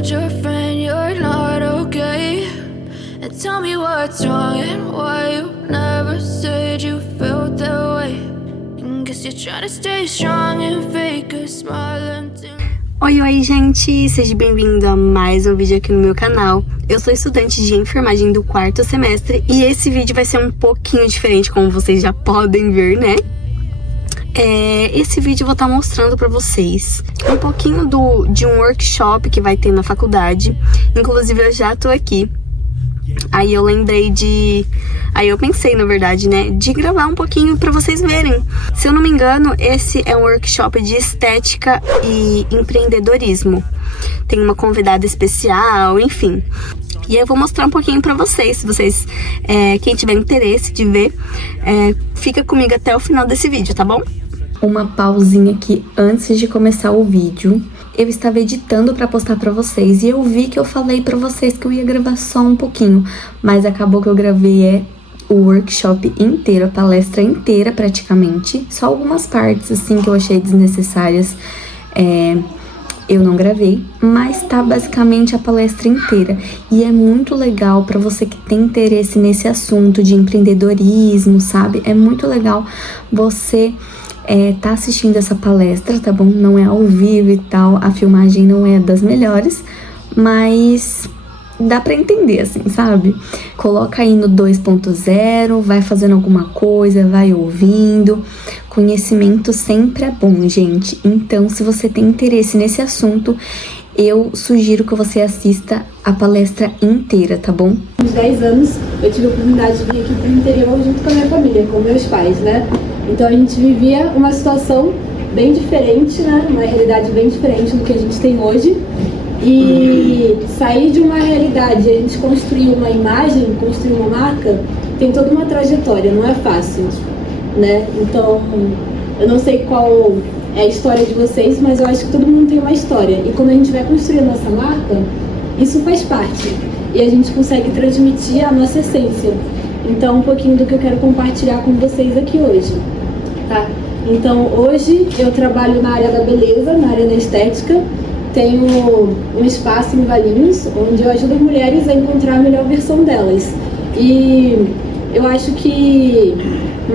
told your friend you're not okay, and tell me what's wrong and why you never said you felt that way. And guess you're trying to stay strong and fake a smile until... Oi, gente! Seja bem-vindo a mais um vídeo aqui no meu canal. Eu sou estudante de enfermagem do 4º semestre e esse vídeo vai ser um pouquinho diferente, como vocês já podem ver, né? Esse vídeo eu vou estar mostrando pra vocês um pouquinho de um workshop que vai ter na faculdade. Inclusive, eu já tô aqui. Aí eu lembrei Aí eu pensei, na verdade, né, de gravar um pouquinho pra vocês verem. Se eu não me engano, esse é um workshop de estética e empreendedorismo. Tem uma convidada especial, enfim. E eu vou mostrar um pouquinho pra vocês. Se vocês, quem tiver interesse de ver, fica comigo até o final desse vídeo, tá bom? Uma pausinha aqui antes de começar o vídeo. Eu estava editando pra postar pra vocês e eu vi que eu falei pra vocês que eu ia gravar só um pouquinho, mas acabou que eu gravei o workshop inteiro, a palestra inteira praticamente. Só algumas partes assim que eu achei desnecessárias eu não gravei, mas tá basicamente a palestra inteira. E é muito legal pra você que tem interesse nesse assunto de empreendedorismo, sabe? É muito legal você tá assistindo essa palestra, tá bom? Não é ao vivo e tal, a filmagem não é das melhores, mas dá pra entender, assim, sabe? Coloca aí no 2.0, vai fazendo alguma coisa, vai ouvindo. Conhecimento sempre é bom, gente. Então, se você tem interesse nesse assunto, eu sugiro que você assista a palestra inteira, tá bom? Uns 10 anos, eu tive a oportunidade de vir aqui pro interior junto com a minha família, com meus pais, né? Então a gente vivia uma situação bem diferente, né? Uma realidade bem diferente do que a gente tem hoje. E sair de uma realidade, a gente construir uma imagem, construir uma marca, tem toda uma trajetória, não é fácil, né? Então, eu não sei qual é a história de vocês, mas eu acho que todo mundo tem uma história. E quando a gente vai construir a nossa marca, isso faz parte. E a gente consegue transmitir a nossa essência. Então, um pouquinho do que eu quero compartilhar com vocês aqui hoje, tá? Então, hoje eu trabalho na área da beleza, na área da estética. Tenho um espaço em Valinhos, onde eu ajudo mulheres a encontrar a melhor versão delas. E eu acho que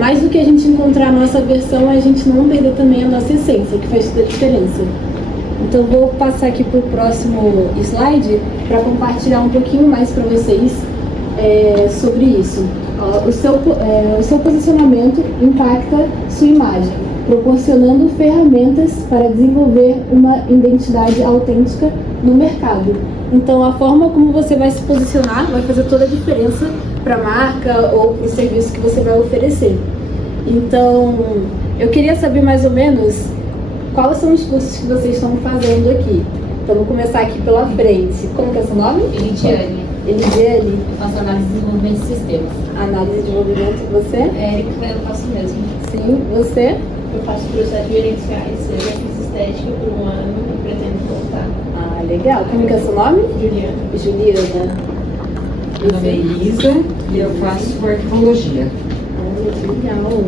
mais do que a gente encontrar a nossa versão, é a gente não perder também a nossa essência, que faz toda a diferença. Então vou passar aqui para o próximo slide para compartilhar um pouquinho mais para vocês sobre isso. O seu posicionamento impacta sua imagem, proporcionando ferramentas para desenvolver uma identidade autêntica no mercado. Então, a forma como você vai se posicionar vai fazer toda a diferença para a marca ou para o serviço que você vai oferecer. Então, eu queria saber mais ou menos quais são os cursos que vocês estão fazendo aqui. Então, vou começar aqui pela frente. Como que é seu nome? Elidiane. Elidiane. Eu faço análise de desenvolvimento de sistemas. Análise de desenvolvimento, você? Érica, eu faço mesmo. Sim, você? Eu faço projetos gerenciais, eu já fiz estética por 1 ano e pretendo voltar. Ah, legal. Como que é seu nome? Juliana. Juliana. Meu nome é Elisa e eu faço arquivologia. Que legal.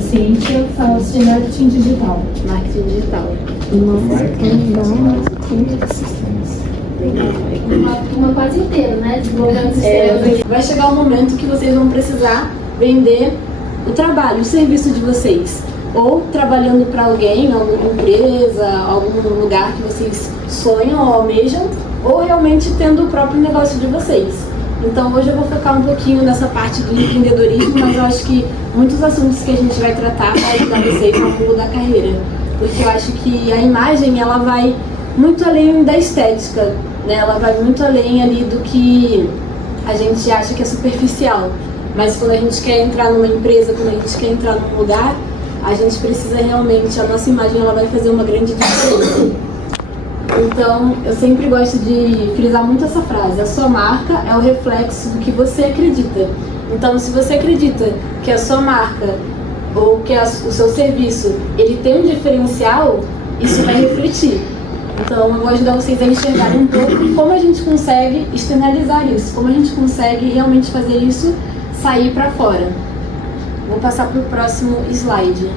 Cíntia, eu faço marketing digital. Marketing digital. Uma quase inteira, né? Desenvolvendo sistemas. Vai chegar um momento que vocês vão precisar vender o trabalho, o serviço de vocês. Ou trabalhando para alguém, alguma empresa, algum lugar que vocês sonham ou almejam, ou realmente tendo o próprio negócio de vocês. Então hoje eu vou focar um pouquinho nessa parte do empreendedorismo, mas eu acho que muitos assuntos que a gente vai tratar vai ajudar vocês ao longo da carreira. Porque eu acho que a imagem, ela vai muito além da estética, né? Ela vai muito além ali do que a gente acha que é superficial. Mas quando a gente quer entrar numa empresa, quando a gente quer entrar num lugar, a gente precisa realmente, a nossa imagem ela vai fazer uma grande diferença. Então, eu sempre gosto de frisar muito essa frase: a sua marca é o reflexo do que você acredita. Então, se você acredita que a sua marca ou que o seu serviço ele tem um diferencial, isso vai refletir. Então, eu vou ajudar vocês a enxergarem um pouco como a gente consegue externalizar isso, como a gente consegue realmente fazer isso sair para fora. Vou passar para o próximo slide.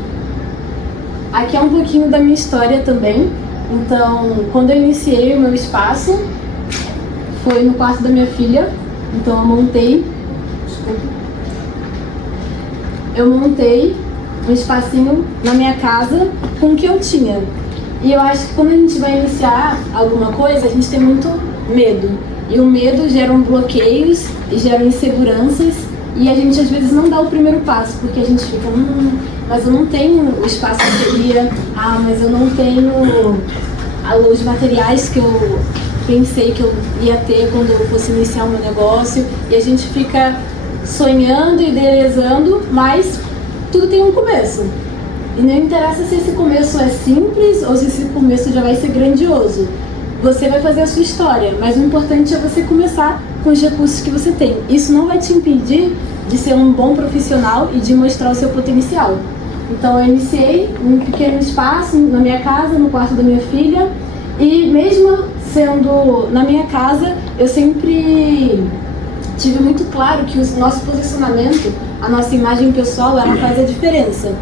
Aqui é um pouquinho da minha história também. Então, quando eu iniciei o meu espaço, foi no quarto da minha filha. Então eu montei um espacinho na minha casa com o que eu tinha. E eu acho que quando a gente vai iniciar alguma coisa, a gente tem muito medo. E o medo gera bloqueios e gera inseguranças. E a gente às vezes não dá o primeiro passo, porque a gente fica, mas eu não tenho o espaço que eu queria, mas eu não tenho os materiais que eu pensei que eu ia ter quando eu fosse iniciar o meu negócio. E a gente fica sonhando e idealizando, mas tudo tem um começo. E não interessa se esse começo é simples ou se esse começo já vai ser grandioso. Você vai fazer a sua história, mas o importante é você começar com os recursos que você tem. Isso não vai te impedir de ser um bom profissional e de mostrar o seu potencial. Então eu iniciei um pequeno espaço na minha casa, no quarto da minha filha, e mesmo sendo na minha casa, eu sempre tive muito claro que o nosso posicionamento, a nossa imagem pessoal, ela faz a diferença.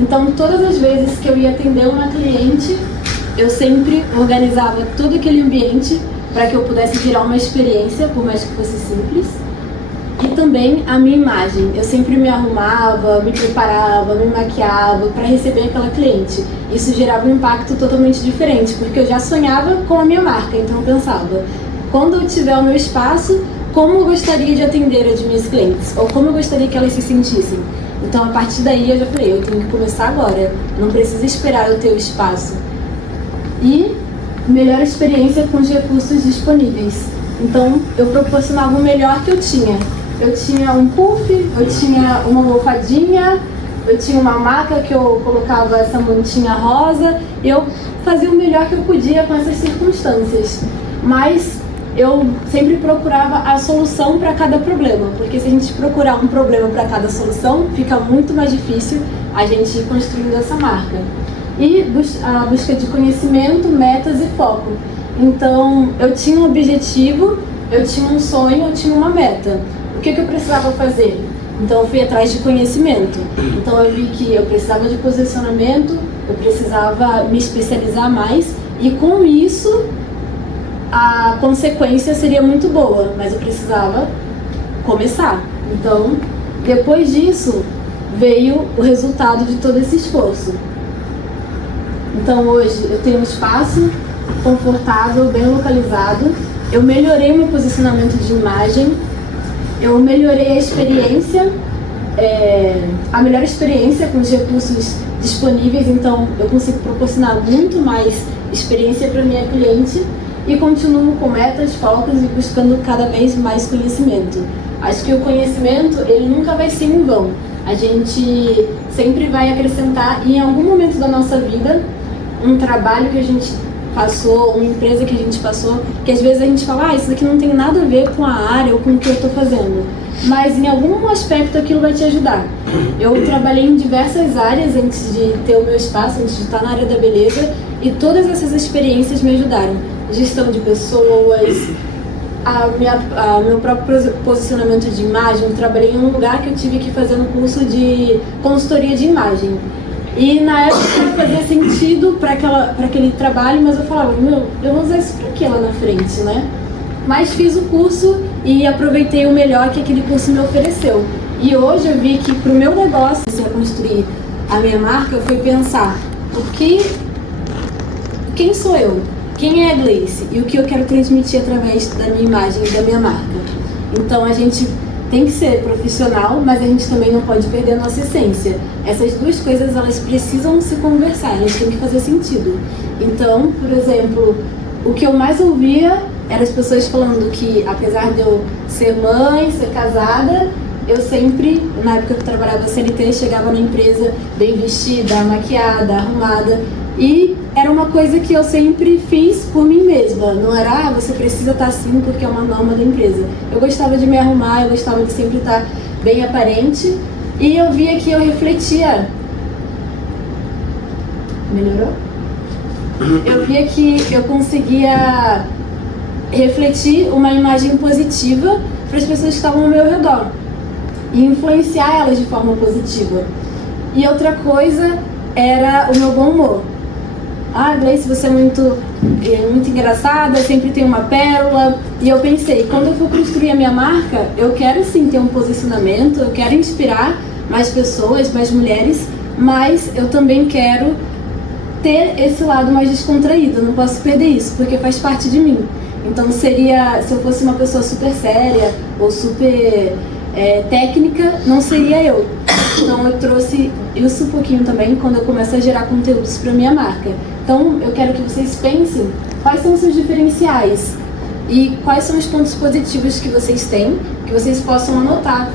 Então todas as vezes que eu ia atender uma cliente, eu sempre organizava todo aquele ambiente para que eu pudesse tirar uma experiência, por mais que fosse simples. E também a minha imagem. Eu sempre me arrumava, me preparava, me maquiava para receber aquela cliente. Isso gerava um impacto totalmente diferente, porque eu já sonhava com a minha marca. Então eu pensava, quando eu tiver o meu espaço, como eu gostaria de atender as minhas clientes? Ou como eu gostaria que elas se sentissem? Então a partir daí eu já falei, eu tenho que começar agora. Não preciso esperar eu ter o espaço. E melhor experiência com os recursos disponíveis. Então eu proporcionava o melhor que eu tinha. Eu tinha um puff, eu tinha uma almofadinha, eu tinha uma maca que eu colocava essa mantinha rosa. Eu fazia o melhor que eu podia com essas circunstâncias. Mas eu sempre procurava a solução para cada problema, porque se a gente procurar um problema para cada solução, fica muito mais difícil a gente ir construindo essa marca. E a busca de conhecimento, metas e foco. Então, eu tinha um objetivo, eu tinha um sonho, eu tinha uma meta. O que eu precisava fazer? Então, eu fui atrás de conhecimento. Então, eu vi que eu precisava de posicionamento, eu precisava me especializar mais, e com isso, a consequência seria muito boa, mas eu precisava começar. Então, depois disso, veio o resultado de todo esse esforço. Então hoje eu tenho um espaço confortável, bem localizado, eu melhorei meu posicionamento de imagem, eu melhorei a experiência, a melhor experiência com os recursos disponíveis, então eu consigo proporcionar muito mais experiência para minha cliente e continuo com metas, focos e buscando cada vez mais conhecimento. Acho que o conhecimento, ele nunca vai ser em vão. A gente sempre vai acrescentar em algum momento da nossa vida um trabalho que a gente passou, uma empresa que a gente passou, que às vezes a gente fala, isso aqui não tem nada a ver com a área ou com o que eu estou fazendo. Mas em algum aspecto aquilo vai te ajudar. Eu trabalhei em diversas áreas antes de ter o meu espaço, antes de estar na área da beleza, e todas essas experiências me ajudaram. Gestão de pessoas, meu próprio posicionamento de imagem. Eu trabalhei em um lugar que eu tive que fazer um curso de consultoria de imagem. E na época fazia sentido para aquele trabalho, mas eu falava, eu vou usar isso para quê lá na frente, né? Mas fiz o curso e aproveitei o melhor que aquele curso me ofereceu. E hoje eu vi que para o meu negócio, se eu construir a minha marca, eu fui pensar, quem sou eu? Quem é a Gleice? E o que eu quero transmitir através da minha imagem e da minha marca? Então a gente tem que ser profissional, mas a gente também não pode perder a nossa essência. Essas duas coisas, elas precisam se conversar, elas têm que fazer sentido. Então, por exemplo, o que eu mais ouvia eram as pessoas falando que, apesar de eu ser mãe, ser casada, eu sempre, na época que eu trabalhava CLT, chegava na empresa bem vestida, maquiada, arrumada. E era uma coisa que eu sempre fiz por mim mesma. Não era, você precisa estar assim porque é uma norma da empresa. Eu gostava de me arrumar, eu gostava de sempre estar bem aparente. E eu via que eu refletia. Melhorou? Eu via que eu conseguia refletir uma imagem positiva para as pessoas que estavam ao meu redor. E influenciar elas de forma positiva. E outra coisa era o meu bom humor. Gleice, você é muito engraçada, sempre tem uma pérola. E eu pensei, quando eu for construir a minha marca, eu quero sim ter um posicionamento, eu quero inspirar mais pessoas, mais mulheres, mas eu também quero ter esse lado mais descontraído, eu não posso perder isso, porque faz parte de mim. Então seria, se eu fosse uma pessoa super séria ou super técnica, não seria eu. Então eu trouxe isso um pouquinho também quando eu começo a gerar conteúdos para minha marca. Então eu quero que vocês pensem quais são os seus diferenciais e quais são os pontos positivos que vocês têm, que vocês possam anotar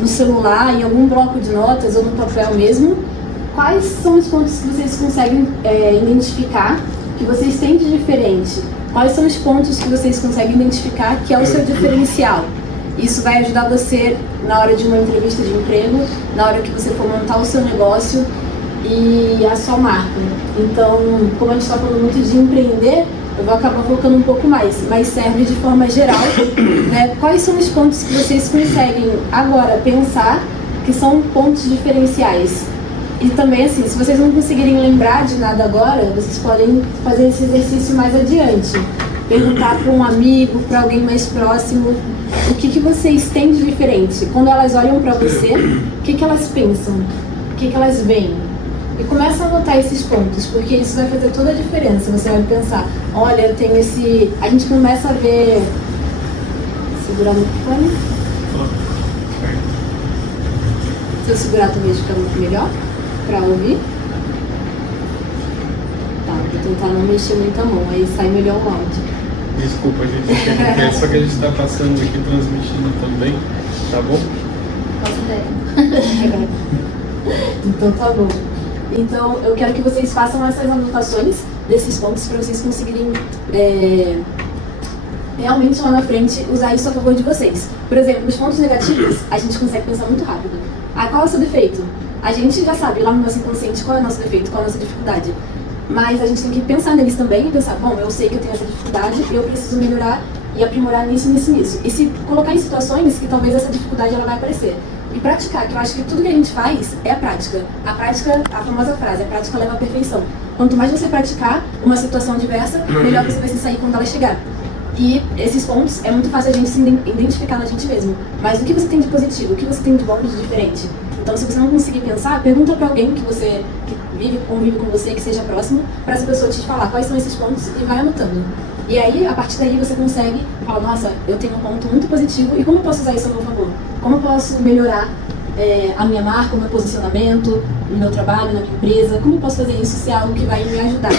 no celular, em algum bloco de notas ou no papel mesmo. Quais são os pontos que vocês conseguem identificar que vocês têm de diferente? Quais são os pontos que vocês conseguem identificar que é o seu diferencial? Isso vai ajudar você na hora de uma entrevista de emprego, na hora que você for montar o seu negócio e a sua marca. Então, como a gente está falando muito de empreender, eu vou acabar focando um pouco mais, mas serve de forma geral, né? Quais são os pontos que vocês conseguem agora pensar que são pontos diferenciais? E também, assim, se vocês não conseguirem lembrar de nada agora, vocês podem fazer esse exercício mais adiante. Perguntar para um amigo, para alguém mais próximo, o que vocês têm de diferente. Quando elas olham para você, o que elas pensam? O que elas veem? E começa a anotar esses pontos, porque isso vai fazer toda a diferença. Você vai pensar, olha, eu tenho esse... A gente começa a ver... Segurar o microfone. Se eu segurar talvez fica muito melhor para ouvir. Tá, vou tentar não mexer muito a mão, aí sai melhor o áudio. Desculpa, gente, só que a gente está passando aqui, transmitindo também, tá bom? Posso ter. Então tá bom. Então eu quero que vocês façam essas anotações desses pontos para vocês conseguirem realmente lá na frente usar isso a favor de vocês. Por exemplo, nos pontos negativos, a gente consegue pensar muito rápido. Qual é o seu defeito? A gente já sabe lá no nosso inconsciente qual é o nosso defeito, qual é a nossa dificuldade. Mas a gente tem que pensar neles também e pensar, bom, eu sei que eu tenho essa dificuldade e eu preciso melhorar e aprimorar nisso. E se colocar em situações que talvez essa dificuldade ela vai aparecer. E praticar, que eu acho que tudo que a gente faz é a prática. A prática, a famosa frase, a prática leva à perfeição. Quanto mais você praticar uma situação adversa, melhor você vai se sair quando ela chegar. E esses pontos, é muito fácil a gente se identificar na gente mesmo. Mas o que você tem de positivo, o que você tem de bom e de diferente? Então, se você não conseguir pensar, pergunta para alguém que convive com você, que seja próximo, para essa pessoa te falar quais são esses pontos e vai anotando. E aí, a partir daí, você consegue falar, nossa, eu tenho um ponto muito positivo e como eu posso usar isso a meu favor? Como eu posso melhorar a minha marca, o meu posicionamento, no meu trabalho, na minha empresa? Como eu posso fazer isso se é algo que vai me ajudar?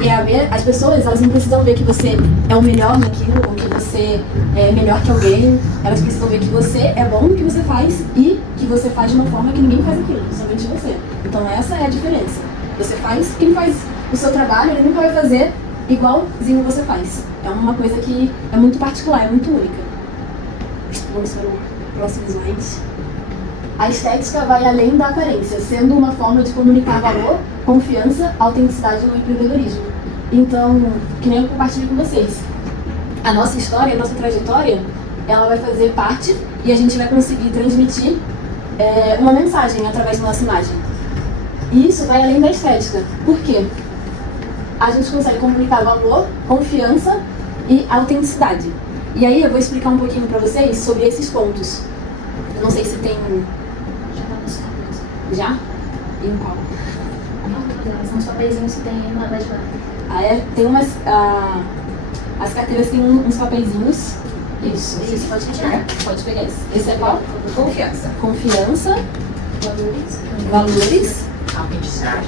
E as pessoas, elas não precisam ver que você é o melhor naquilo, ou que você é melhor que alguém. Elas precisam ver que você é bom no que você faz e que você faz de uma forma que ninguém faz aquilo, somente você. Então essa é a diferença. Você faz, quem faz o seu trabalho, ele nunca vai fazer igualzinho você faz. É uma coisa que é muito particular, é muito única. Vamos para o próximo slide. A estética vai além da aparência, sendo uma forma de comunicar valor, confiança, autenticidade no empreendedorismo. Então, que nem eu compartilho com vocês, a nossa história, a nossa trajetória, ela vai fazer parte e a gente vai conseguir transmitir uma mensagem através da nossa imagem. E isso vai além da estética. Por quê? A gente consegue comunicar valor, confiança e autenticidade. E aí eu vou explicar um pouquinho para vocês sobre esses pontos. Eu não sei se tem... Já? E em qual? São os papeizinhos que tem na baixada. Tem umas... as carteiras têm uns papeizinhos. Isso. Isso, pode tirar. Pode pegar esse. Esse é qual? Confiança. Confiança. Valores.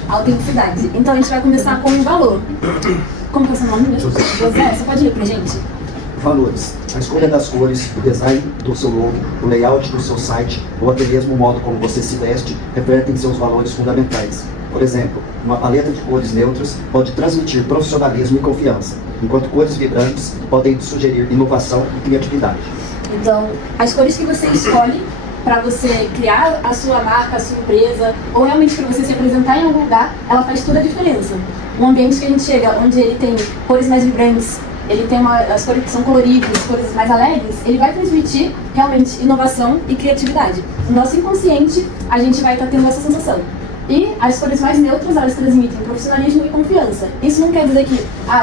Autenticidade. Então a gente vai começar com o valor. Como que é o seu nome mesmo? José, você pode ler pra gente? Valores. A escolha das cores, o design do seu logo, o layout do seu site ou até mesmo o modo como você se veste revertem seus valores fundamentais. Por exemplo, uma paleta de cores neutras pode transmitir profissionalismo e confiança, enquanto cores vibrantes podem sugerir inovação e criatividade. Então, as cores que você escolhe para você criar a sua marca, a sua empresa, ou realmente para você se apresentar em algum lugar, ela faz toda a diferença. Um ambiente que a gente chega, onde ele tem cores mais vibrantes, ele tem as cores que são coloridas, cores mais alegres, ele vai transmitir realmente inovação e criatividade. No nosso inconsciente, a gente vai estar tendo essa sensação. E as cores mais neutras, elas transmitem profissionalismo e confiança. Isso não quer dizer que,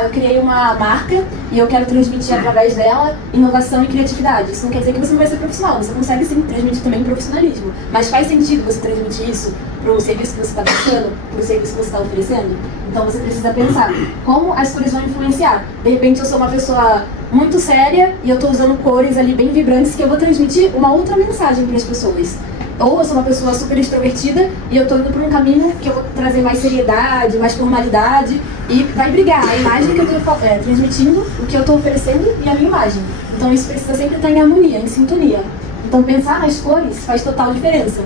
eu criei uma marca e eu quero transmitir através dela inovação e criatividade. Isso não quer dizer que você não vai ser profissional. Você consegue sim transmitir também profissionalismo. Mas faz sentido você transmitir isso para o serviço que você está prestando, para o serviço que você está oferecendo? Então você precisa pensar como as cores vão influenciar. De repente eu sou uma pessoa muito séria e eu estou usando cores ali bem vibrantes que eu vou transmitir uma outra mensagem para as pessoas. Ou eu sou uma pessoa super extrovertida e eu tô indo por um caminho que eu vou trazer mais seriedade, mais formalidade e vai brigar a imagem que eu tô transmitindo, o que eu tô oferecendo e a minha imagem. Então isso precisa sempre estar em harmonia, em sintonia. Então pensar nas cores faz total diferença.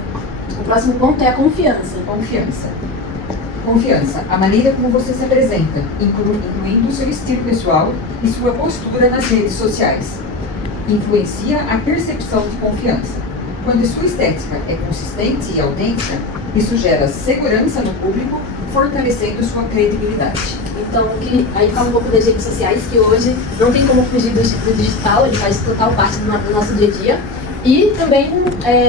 O próximo ponto é a confiança. Confiança. A maneira como você se apresenta, incluindo seu estilo pessoal e sua postura nas redes sociais, influencia a percepção de confiança. Quando sua estética é consistente e autêntica, isso gera segurança no público, fortalecendo sua credibilidade. Então, aí fala um pouco das redes sociais, que hoje não tem como fugir do digital, ele faz total parte do nosso dia a dia. E também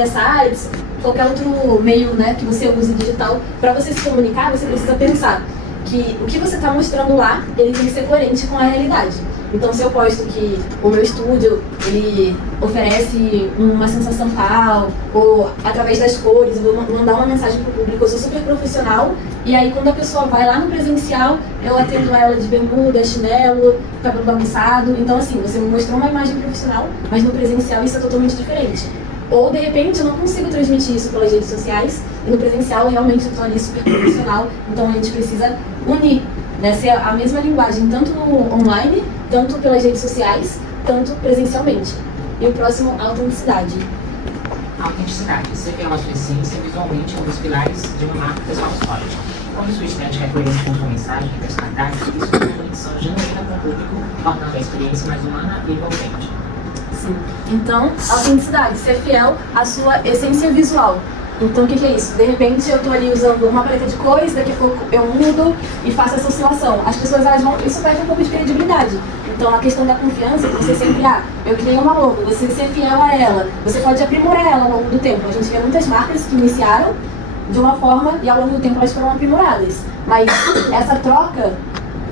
sites, qualquer outro meio, né, que você use digital. Para você se comunicar, você precisa pensar que o que você está mostrando lá, ele tem que ser coerente com a realidade. Então, se eu posto que o meu estúdio, ele oferece uma sensação tal, ou através das cores, eu vou mandar uma mensagem para o público, eu sou super profissional, e aí quando a pessoa vai lá no presencial, eu atendo ela de bermuda, chinelo, cabelo bagunçado. Então, assim, você me mostrou uma imagem profissional, mas no presencial isso é totalmente diferente. Ou, de repente, eu não consigo transmitir isso pelas redes sociais, e no presencial, realmente, eu estou ali super profissional. Então, a gente precisa unir, né? Ser a mesma linguagem, tanto no online, tanto pelas redes sociais, tanto presencialmente. E o próximo, autenticidade. Autenticidade. Ser fiel à sua essência visualmente é um dos pilares de uma marca pessoal sólida. Quando sua estética é coerente com sua mensagem e personalidade, isso é uma conexão genuína com o público, tornando a experiência mais humana e envolvente. Sim. Então, autenticidade, ser fiel à sua essência visual. Então, o que é isso? De repente, eu estou ali usando uma paleta de cores, daqui a pouco eu mudo e faço essa oscilação. As pessoas, isso perde um pouco de credibilidade. Então, a questão da confiança, você sempre, eu criei uma logo, você ser fiel a ela, você pode aprimorar ela ao longo do tempo. A gente vê muitas marcas que iniciaram de uma forma e ao longo do tempo elas foram aprimoradas. Mas essa troca,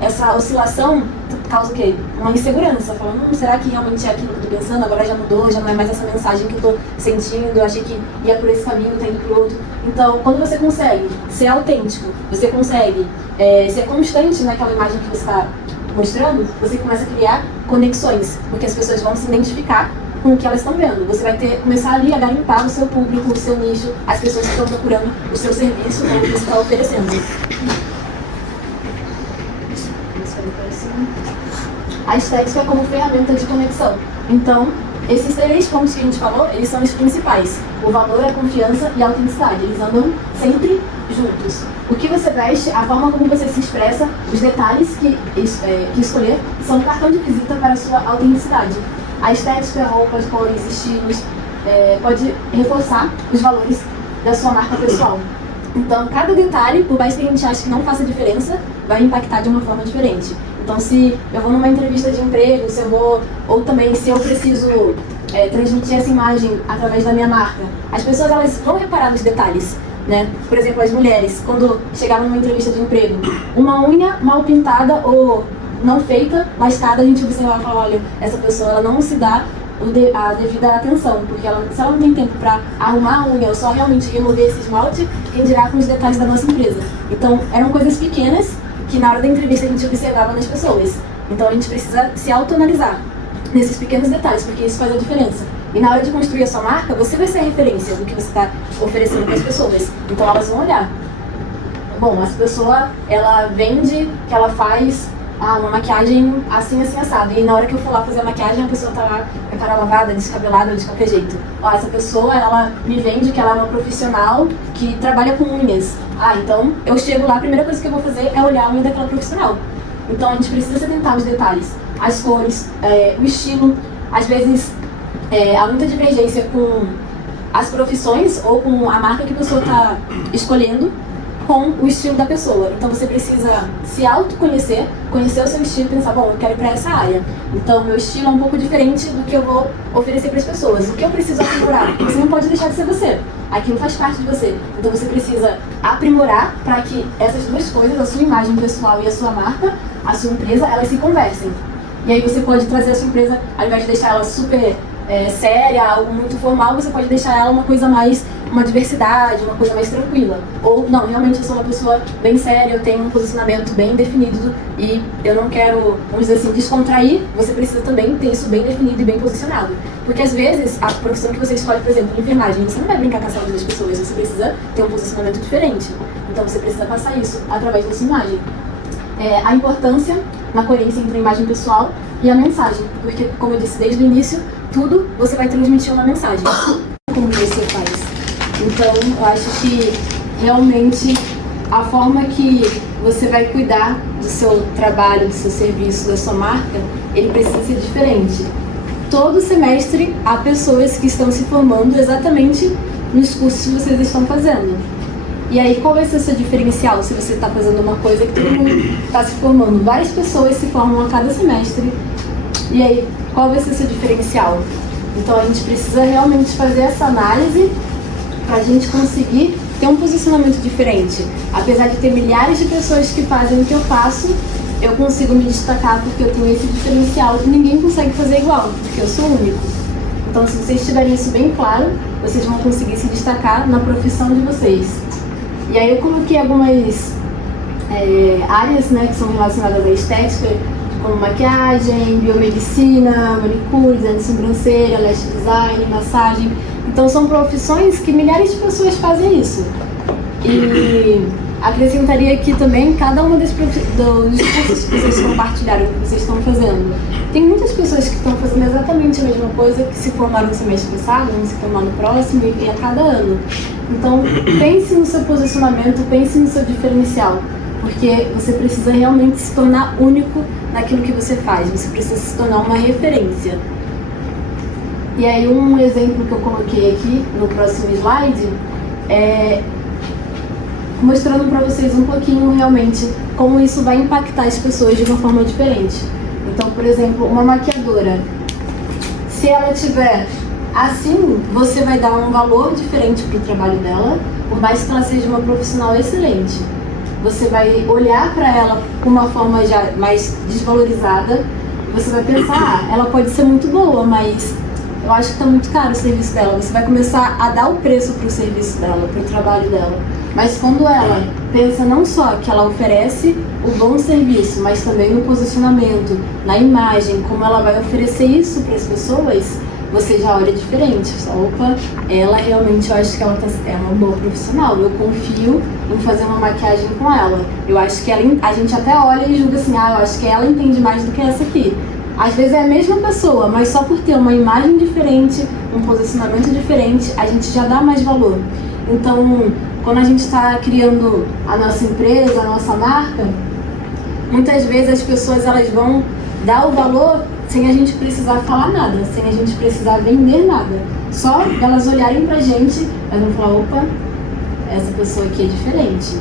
essa oscilação causa o quê? Uma insegurança, falando, será que realmente é aquilo que eu estou pensando, agora já mudou, já não é mais essa mensagem que eu estou sentindo, eu achei que ia por esse caminho, tá indo pro outro. Então, quando você consegue ser autêntico, você consegue ser constante naquela imagem que você está mostrando, você começa a criar conexões, porque as pessoas vão se identificar com o que elas estão vendo. Você vai começar ali a garimpar o seu público, o seu nicho, as pessoas que estão procurando o seu serviço, o que você está oferecendo. A estética como ferramenta de conexão. Então, esses 3 pontos que a gente falou, eles são os principais. O valor, a confiança e a autenticidade. Eles andam sempre juntos. O que você veste, a forma como você se expressa, os detalhes que escolher, são um cartão de visita para a sua autenticidade. A estética, roupas, cores, estilos, pode reforçar os valores da sua marca pessoal. Então, cada detalhe, por mais que a gente ache que não faça diferença, vai impactar de uma forma diferente. Então, se eu vou numa entrevista de emprego, ou também se eu preciso transmitir essa imagem através da minha marca, as pessoas elas vão reparar nos detalhes, né? Por exemplo, as mulheres, quando chegaram numa entrevista de emprego, uma unha mal pintada ou não feita, lascada, a gente observava e falava, olha, essa pessoa ela não se dá a devida atenção, porque se ela não tem tempo para arrumar a unha ou só realmente remover esse esmalte, quem dirá com os detalhes da nossa empresa. Então, eram coisas pequenas que na hora da entrevista a gente observava nas pessoas. Então a gente precisa se autoanalisar nesses pequenos detalhes, porque isso faz a diferença. E na hora de construir a sua marca, você vai ser a referência do que você está oferecendo para as pessoas. Então elas vão olhar. Bom, essa pessoa, ela vende, que ela faz uma maquiagem assim, assim, assado. E na hora que eu for lá fazer a maquiagem, a pessoa tá lá com a cara lavada, descabelada, de qualquer jeito. Essa pessoa, ela me vende que ela é uma profissional que trabalha com unhas. Então eu chego lá, a primeira coisa que eu vou fazer é olhar a unha daquela profissional. Então a gente precisa se atentar aos detalhes, as cores, o estilo. Às vezes há muita divergência com as profissões ou com a marca que a pessoa está escolhendo. com o estilo da pessoa. Então você precisa se autoconhecer, conhecer o seu estilo e pensar, bom, eu quero ir para essa área. Então meu estilo é um pouco diferente do que eu vou oferecer para as pessoas. O que eu preciso aprimorar? Você não pode deixar de ser você. Aquilo faz parte de você. Então você precisa aprimorar para que essas duas coisas, a sua imagem pessoal e a sua marca, a sua empresa, elas se conversem. E aí você pode trazer a sua empresa, ao invés de deixar ela super séria, algo muito formal, você pode deixar ela uma coisa mais, uma diversidade, uma coisa mais tranquila. Ou, não, realmente eu sou uma pessoa bem séria, eu tenho um posicionamento bem definido e eu não quero, vamos dizer assim, descontrair. Você precisa também ter isso bem definido e bem posicionado. Porque às vezes, a profissão que você escolhe, por exemplo, enfermagem, você não vai brincar com a saúde das pessoas, você precisa ter um posicionamento diferente. Então você precisa passar isso através da sua imagem. A importância na coerência entre a imagem pessoal e a mensagem. Porque, como eu disse desde o início, tudo você vai transmitir uma mensagem. Como você faz. Então, eu acho que realmente a forma que você vai cuidar do seu trabalho, do seu serviço, da sua marca, ele precisa ser diferente. Todo semestre há pessoas que estão se formando exatamente nos cursos que vocês estão fazendo. E aí, qual vai ser o seu diferencial se você está fazendo uma coisa que todo mundo está se formando? Várias pessoas se formam a cada semestre. E aí, qual vai ser o seu diferencial? Então, a gente precisa realmente fazer essa análise para a gente conseguir ter um posicionamento diferente. Apesar de ter milhares de pessoas que fazem o que eu faço, eu consigo me destacar porque eu tenho esse diferencial que ninguém consegue fazer igual, porque eu sou único. Então, se vocês tiverem isso bem claro, vocês vão conseguir se destacar na profissão de vocês. E aí eu coloquei algumas áreas, né, que são relacionadas à estética, como maquiagem, biomedicina, manicure, design de sobrancelha, lash design, massagem. Então são profissões que milhares de pessoas fazem isso. E acrescentaria aqui também cada uma dos cursos que vocês compartilharam, que vocês estão fazendo. Tem muitas pessoas que estão fazendo exatamente a mesma coisa, que se formaram no semestre passado, vão se formar no próximo e a cada ano. Então pense no seu posicionamento, pense no seu diferencial, porque você precisa realmente se tornar único naquilo que você faz, você precisa se tornar uma referência. E aí um exemplo que eu coloquei aqui no próximo slide é mostrando para vocês um pouquinho realmente como isso vai impactar as pessoas de uma forma diferente. Então, por exemplo, uma maquiadora, se ela tiver assim, você vai dar um valor diferente para o trabalho dela, por mais que ela seja uma profissional excelente. Você vai olhar para ela com uma forma já mais desvalorizada, você vai pensar, ela pode ser muito boa, mas eu acho que está muito caro o serviço dela. Você vai começar a dar o preço para o serviço dela, para o trabalho dela. Mas quando ela pensa não só que ela oferece o bom serviço, mas também no posicionamento, na imagem, como ela vai oferecer isso para as pessoas, você já olha diferente. Opa, ela realmente, eu acho que ela é uma boa profissional. Eu confio em fazer uma maquiagem com ela. Eu acho que a gente até olha e julga assim, eu acho que ela entende mais do que essa aqui. Às vezes é a mesma pessoa, mas só por ter uma imagem diferente, um posicionamento diferente, a gente já dá mais valor. Então, quando a gente está criando a nossa empresa, a nossa marca, muitas vezes as pessoas elas vão dar o valor sem a gente precisar falar nada, sem a gente precisar vender nada. Só elas olharem pra gente, elas vão falar, opa, essa pessoa aqui é diferente.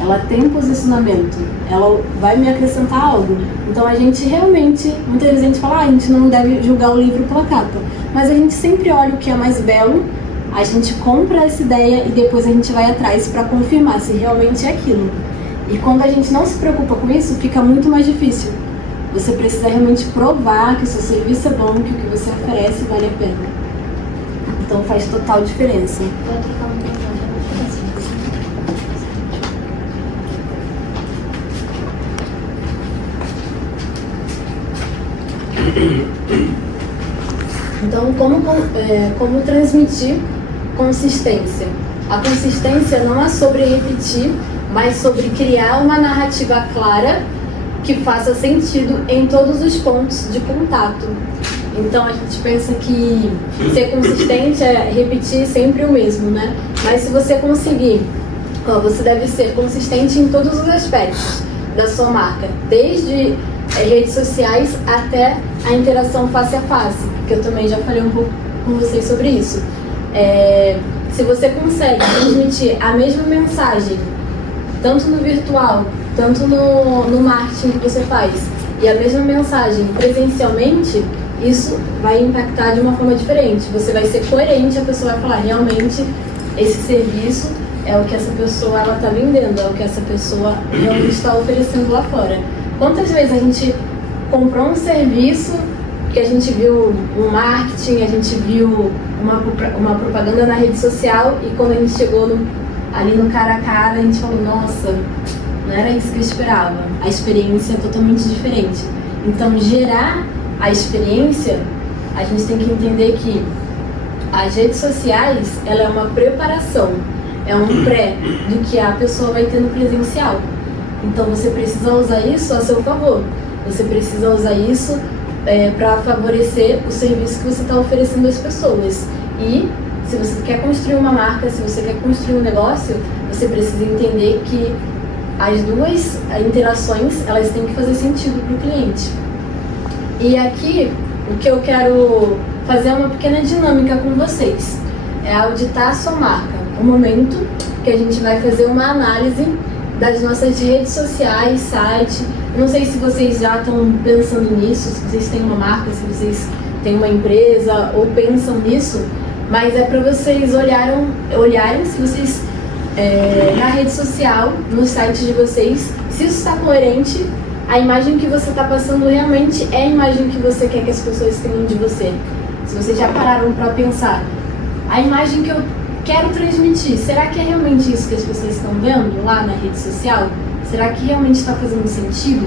Ela tem posicionamento, ela vai me acrescentar algo. Então a gente realmente, muitas vezes a gente fala, a gente não deve julgar o livro pela capa. Mas a gente sempre olha o que é mais belo, a gente compra essa ideia e depois a gente vai atrás para confirmar se realmente é aquilo. E quando a gente não se preocupa com isso, fica muito mais difícil. Você precisa realmente provar que o seu serviço é bom, que o que você oferece vale a pena. Então faz total diferença. Então, como transmitir consistência? A consistência não é sobre repetir, mas sobre criar uma narrativa clara que faça sentido em todos os pontos de contato. Então, a gente pensa que ser consistente é repetir sempre o mesmo, né? Mas se você conseguir, você deve ser consistente em todos os aspectos da sua marca, desde redes sociais até a interação face a face, que eu também já falei um pouco com vocês sobre isso. Se você consegue transmitir a mesma mensagem tanto no virtual, tanto no marketing que você faz, e a mesma mensagem presencialmente, isso vai impactar de uma forma diferente. Você vai ser coerente, a pessoa vai falar, realmente, esse serviço é o que essa pessoa está vendendo, é o que essa pessoa realmente está oferecendo lá fora. Quantas vezes a gente comprou um serviço que a gente viu um marketing, a gente viu uma propaganda na rede social, e quando a gente chegou ali no cara a cara, a gente falou, nossa, não era isso que eu esperava. A experiência é totalmente diferente. Então, gerar a experiência, a gente tem que entender que as redes sociais, ela é uma preparação, é um pré do que a pessoa vai ter no presencial. Então você precisa usar isso a seu favor, você precisa usar isso para favorecer o serviço que você está oferecendo às pessoas. E se você quer construir uma marca, se você quer construir um negócio, você precisa entender que as duas interações, elas têm que fazer sentido para o cliente. E aqui, o que eu quero fazer é uma pequena dinâmica com vocês. É auditar a sua marca. Um momento que a gente vai fazer uma análise das nossas redes sociais, site. Eu não sei se vocês já estão pensando nisso, se vocês têm uma marca, se vocês têm uma empresa ou pensam nisso, mas é para vocês olharem se vocês, na rede social, no site de vocês, se isso está coerente, a imagem que você está passando realmente é a imagem que você quer que as pessoas tenham de você. Se vocês já pararam para pensar, a imagem que eu quero transmitir, será que é realmente isso que as pessoas estão vendo lá na rede social? Será que realmente está fazendo sentido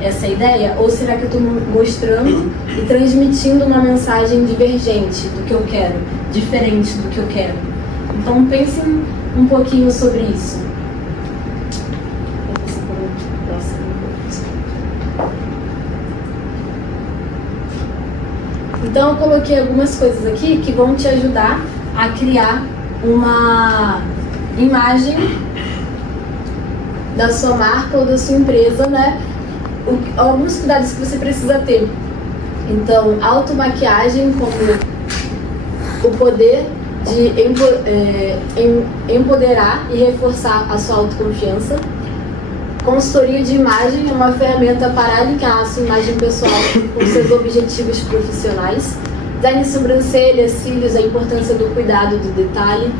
essa ideia? Ou será que eu estou mostrando e transmitindo uma mensagem divergente do que eu quero, diferente do que eu quero? Então pensem um pouquinho sobre isso. Então eu coloquei algumas coisas aqui que vão te ajudar a criar uma imagem da sua marca ou da sua empresa, né? Alguns cuidados que você precisa ter. Então, automaquiagem como o poder de empoderar e reforçar a sua autoconfiança. Consultoria de imagem é uma ferramenta para alinhar a sua imagem pessoal com seus objetivos profissionais. Design de sobrancelhas, cílios, a importância do cuidado do detalhe,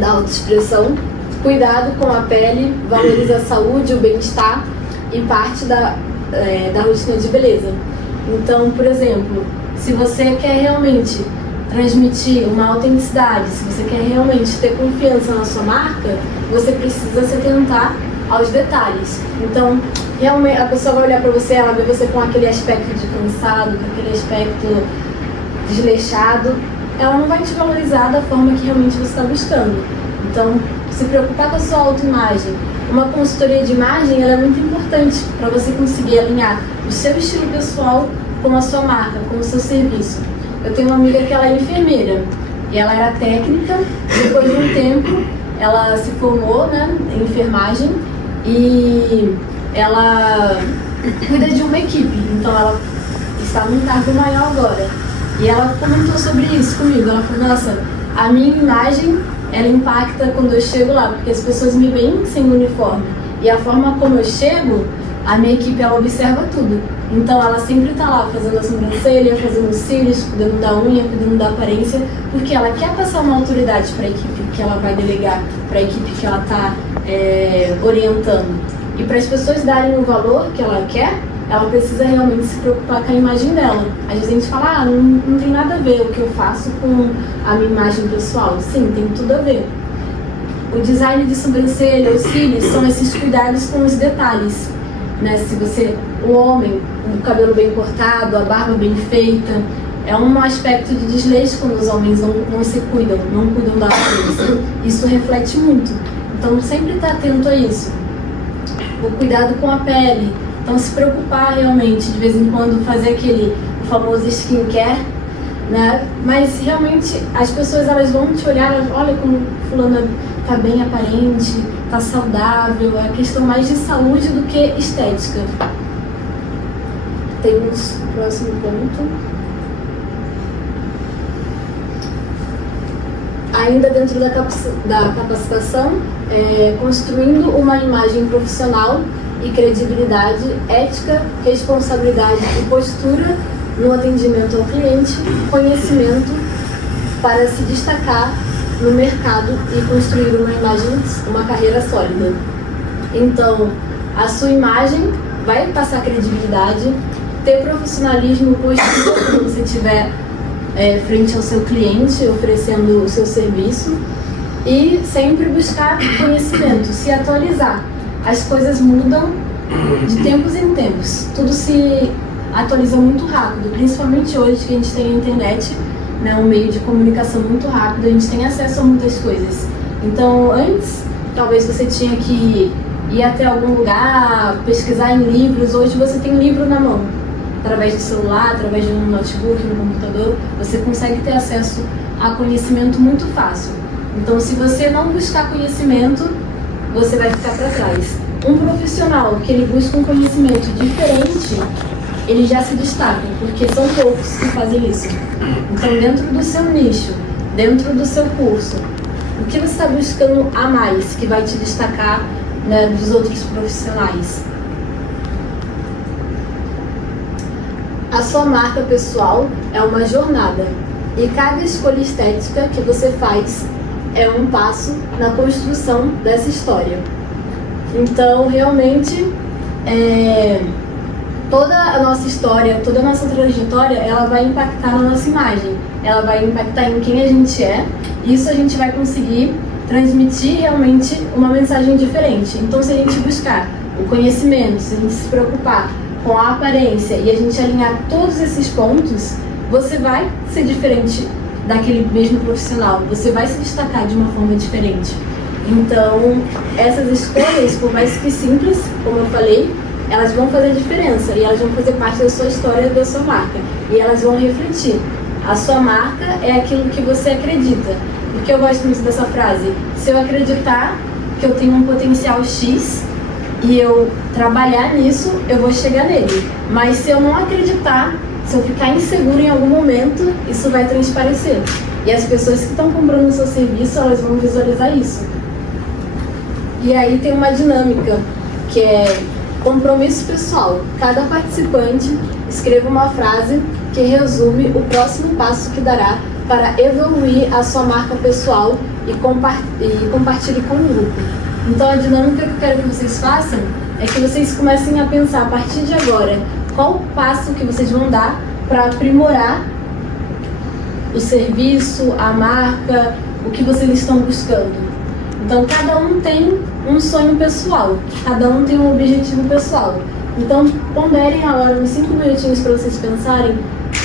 da autoexpressão. Cuidado com a pele, valoriza a saúde, o bem-estar e parte da rotina de beleza. Então, por exemplo, se você quer realmente transmitir uma autenticidade, se você quer realmente ter confiança na sua marca, você precisa se atentar aos detalhes. Então, realmente, a pessoa vai olhar para você, ela vê você com aquele aspecto de cansado, com aquele aspecto desleixado, ela não vai te valorizar da forma que realmente você está buscando. Então, se preocupar com a sua autoimagem. Uma consultoria de imagem, ela é muito importante para você conseguir alinhar o seu estilo pessoal com a sua marca, com o seu serviço. Eu tenho uma amiga que ela é enfermeira e ela era técnica, depois de um tempo ela se formou, né, em enfermagem e ela cuida de uma equipe, então ela está num cargo maior agora. E ela comentou sobre isso comigo, ela falou, nossa, a minha imagem, ela impacta quando eu chego lá, porque as pessoas me veem sem uniforme. E a forma como eu chego, a minha equipe, ela observa tudo. Então ela sempre está lá fazendo a sobrancelha, fazendo os cílios, cuidando da unha, cuidando da aparência, porque ela quer passar uma autoridade para a equipe que ela vai delegar, para a equipe que ela está orientando. E para as pessoas darem o valor que ela quer, ela precisa realmente se preocupar com a imagem dela. Às vezes a gente fala, não tem nada a ver o que eu faço com a minha imagem pessoal. Sim, tem tudo a ver. O design de sobrancelha, os cílios, são esses cuidados com os detalhes. Né? Se você, o homem, o cabelo bem cortado, a barba bem feita, é um aspecto de desleixo quando os homens não se cuidam, não cuidam da aparência. Isso reflete muito. Então sempre está atento a isso. O cuidado com a pele. Então se preocupar realmente, de vez em quando fazer o famoso skincare, né? Mas realmente as pessoas, elas vão te olhar, olha como fulana tá bem aparente, tá saudável, é questão mais de saúde do que estética. Temos o próximo ponto. Ainda dentro da capacitação, construindo uma imagem profissional e credibilidade, ética, responsabilidade e postura no atendimento ao cliente, conhecimento para se destacar no mercado e construir uma imagem, uma carreira sólida. Então, a sua imagem vai passar credibilidade, ter profissionalismo, postura quando você estiver frente ao seu cliente, oferecendo o seu serviço, e sempre buscar conhecimento, se atualizar. As coisas mudam de tempos em tempos, tudo se atualiza muito rápido, principalmente hoje que a gente tem a internet, né, um meio de comunicação muito rápido, a gente tem acesso a muitas coisas. Então, antes, talvez você tinha que ir até algum lugar, pesquisar em livros, hoje você tem livro na mão. Através do celular, através de um notebook, um computador, você consegue ter acesso a conhecimento muito fácil. Então, se você não buscar conhecimento, você vai ficar para trás. Um profissional que ele busca um conhecimento diferente, ele já se destaca, porque são poucos que fazem isso. Então, dentro do seu nicho, dentro do seu curso, o que você está buscando a mais que vai te destacar, né, dos outros profissionais? A sua marca pessoal é uma jornada e cada escolha estética que você faz é um passo na construção dessa história. Então, realmente, toda a nossa história, toda a nossa trajetória, ela vai impactar na nossa imagem, ela vai impactar em quem a gente é, e isso a gente vai conseguir transmitir realmente uma mensagem diferente. Então, se a gente buscar o conhecimento, se a gente se preocupar com a aparência e a gente alinhar todos esses pontos, você vai ser diferente daquele mesmo profissional, você vai se destacar de uma forma diferente. Então, essas escolhas, por mais que simples, como eu falei, elas vão fazer diferença e elas vão fazer parte da sua história, da sua marca. E elas vão refletir. A sua marca é aquilo que você acredita. Porque eu gosto muito dessa frase. Se eu acreditar que eu tenho um potencial X e eu trabalhar nisso, eu vou chegar nele. Mas se eu não acreditar, se eu ficar inseguro em algum momento, isso vai transparecer. E as pessoas que estão comprando o seu serviço, elas vão visualizar isso. E aí tem uma dinâmica, que é compromisso pessoal. Cada participante escreva uma frase que resume o próximo passo que dará para evoluir a sua marca pessoal e compartilhe com o grupo. Então a dinâmica que eu quero que vocês façam é que vocês comecem a pensar a partir de agora qual o passo que vocês vão dar para aprimorar o serviço, a marca, o que vocês estão buscando. Então cada um tem um sonho pessoal, cada um tem um objetivo pessoal. Então ponderem agora uns 5 minutinhos para vocês pensarem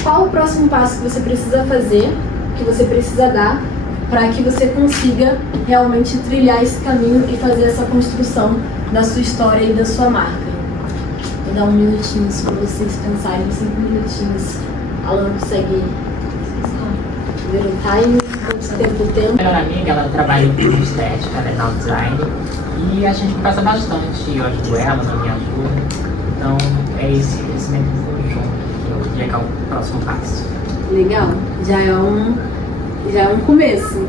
qual o próximo passo que você precisa fazer, que você precisa dar, para que você consiga realmente trilhar esse caminho e fazer essa construção da sua história e da sua marca. Vou dar 1 minutinho para vocês pensarem, 5 minutinhos. A Alan consegue ver o time, quanto tempo? A melhor amiga, ela trabalha com estética, legal design, e a gente conversa bastante, eu ajudo ela, ela me ajuda. Então é esse crescimento conjunto que eu queria que é o próximo passo. Legal, já é um começo,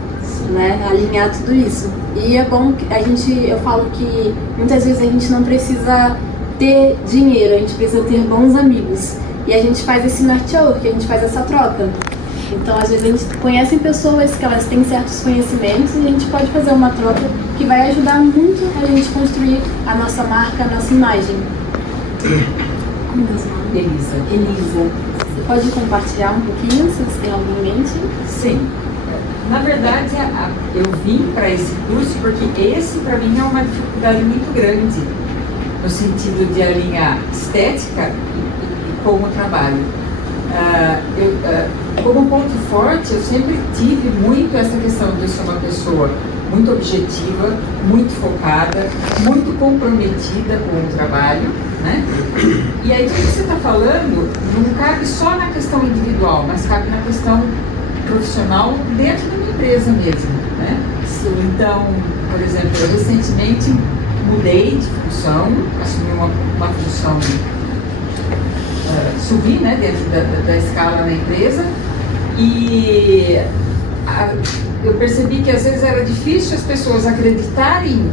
né? Alinhar tudo isso. E é bom que eu falo que muitas vezes a gente não precisa ter dinheiro, a gente precisa ter bons amigos. E a gente faz esse network, a gente faz essa troca. Então, às vezes, a gente conhece pessoas que elas têm certos conhecimentos e a gente pode fazer uma troca que vai ajudar muito a gente construir a nossa marca, a nossa imagem. Como é seu nome? Elisa. Você pode compartilhar um pouquinho, se você tem algo em mente? Sim. Na verdade, eu vim para esse curso porque esse, para mim, é uma dificuldade muito grande, no sentido de alinhar estética com o trabalho. Como ponto forte, eu sempre tive muito essa questão de ser uma pessoa muito objetiva, muito focada, muito comprometida com o trabalho, né? E aí, tudo que você está falando não cabe só na questão individual, mas cabe na questão profissional dentro da minha empresa mesmo, né? Então, por exemplo, eu recentemente mudei de função, assumi uma função, subi, né, dentro da escala na empresa, e eu percebi que às vezes era difícil as pessoas acreditarem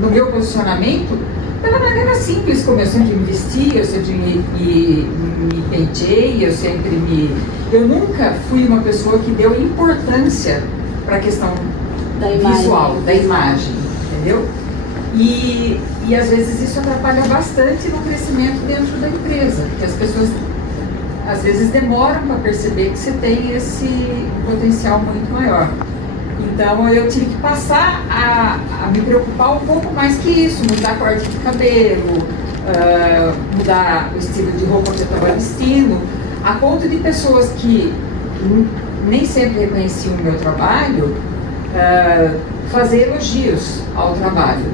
no meu posicionamento pela maneira simples como eu sempre me vesti, eu sempre me penteei, eu nunca fui uma pessoa que deu importância para a questão visual, da imagem, entendeu? E às vezes isso atrapalha bastante no crescimento dentro da empresa, porque as pessoas às vezes demoram para perceber que você tem esse potencial muito maior. Então eu tive que passar a me preocupar um pouco mais que isso, mudar a corte de cabelo, mudar o estilo de roupa que eu estava vestindo, a ponto de pessoas que nem sempre reconheciam o meu trabalho, fazer elogios ao trabalho,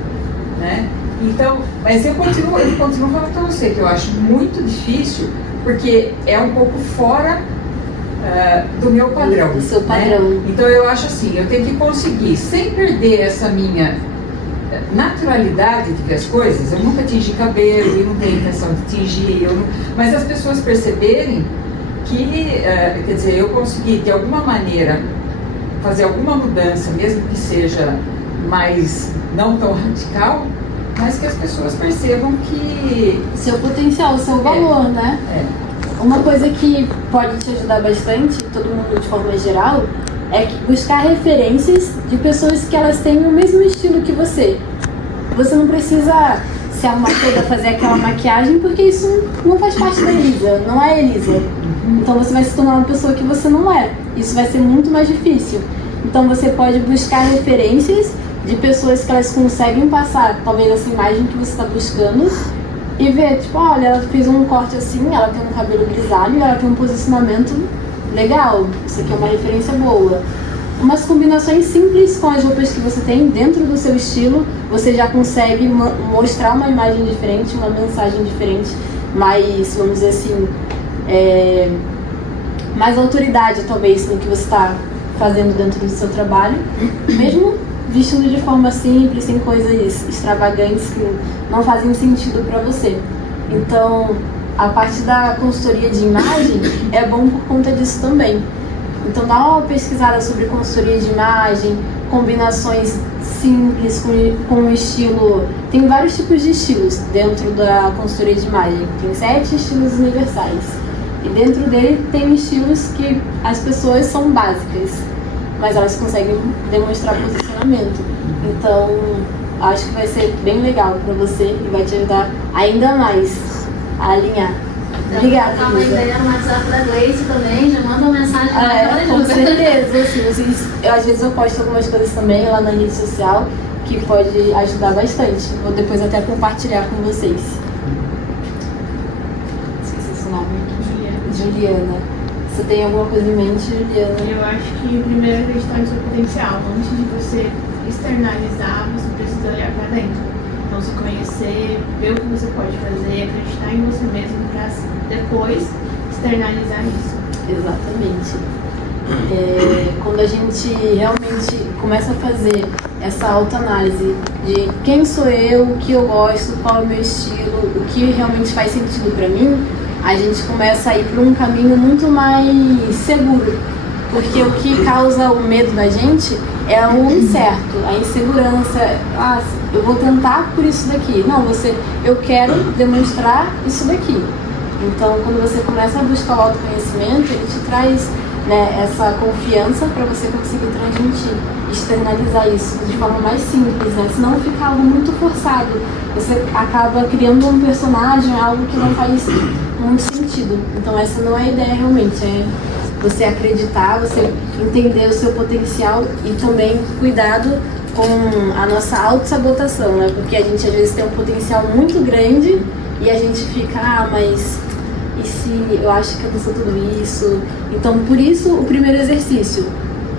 né? Então, mas eu continuo falando para você que eu acho muito difícil, porque é um pouco fora do meu padrão. Do seu padrão. Né? Então eu acho assim, eu tenho que conseguir, sem perder essa minha naturalidade de ver as coisas. Eu nunca tingi cabelo e não tenho intenção de tingir, mas as pessoas perceberem que, quer dizer, eu consegui de alguma maneira fazer alguma mudança, mesmo que seja mais não tão radical, mas que as pessoas percebam que seu potencial, o seu valor, né? Uma coisa que pode te ajudar bastante, todo mundo de forma geral, é buscar referências de pessoas que elas têm o mesmo estilo que você. Você não precisa se arrumar toda, fazer aquela maquiagem, porque isso não faz parte da Elisa, não é Elisa. Então você vai se tornar uma pessoa que você não é. Isso vai ser muito mais difícil. Então você pode buscar referências de pessoas que elas conseguem passar talvez essa imagem que você está buscando e ver, tipo, olha, ela fez um corte assim, ela tem um cabelo grisalho, ela tem um posicionamento legal, isso aqui é uma referência boa. Umas combinações simples com as roupas que você tem dentro do seu estilo, você já consegue mostrar uma imagem diferente, uma mensagem diferente, mais, vamos dizer assim, mais autoridade talvez no que você está fazendo dentro do seu trabalho, mesmo vestindo de forma simples, sem coisas extravagantes que não fazem sentido para você. Então, a parte da consultoria de imagem é bom por conta disso também. Então, dá uma pesquisada sobre consultoria de imagem, combinações simples com o estilo. Tem vários tipos de estilos dentro da consultoria de imagem. Tem 7 estilos universais. E dentro dele tem estilos que as pessoas são básicas, mas elas conseguem demonstrar posicionamento. Então, acho que vai ser bem legal para você e vai te ajudar ainda mais a alinhar. Obrigada, Dá uma ideia no WhatsApp da Gleice também, já manda uma mensagem lá. Com certeza, assim, às vezes eu posto algumas coisas também lá na rede social que pode ajudar bastante. Vou depois até compartilhar com vocês. Esqueci seu nome. Juliana. Você tem alguma coisa em mente, Juliana? Eu acho que primeiro acreditar no seu potencial. Antes de você externalizar, você precisa olhar para dentro. Então, se conhecer, ver o que você pode fazer, acreditar em você mesmo para depois externalizar isso. Exatamente. Quando a gente realmente começa a fazer essa autoanálise de quem sou eu, o que eu gosto, qual é o meu estilo, o que realmente faz sentido para mim, a gente começa a ir para um caminho muito mais seguro. Porque o que causa o medo da gente é o incerto, a insegurança. Ah, eu vou tentar por isso daqui. Não, eu quero demonstrar isso daqui. Então, quando você começa a buscar o autoconhecimento, ele te traz, né, essa confiança para você conseguir transmitir, externalizar isso de forma mais simples, né? Senão fica algo muito forçado. Você acaba criando um personagem, algo que não faz muito sentido. Então, essa não é a ideia realmente, é você acreditar, você entender o seu potencial e também cuidado com a nossa autossabotação, né? Porque a gente às vezes tem um potencial muito grande e a gente fica, mas e se eu acho que eu sou tudo isso? Então, por isso, o primeiro exercício,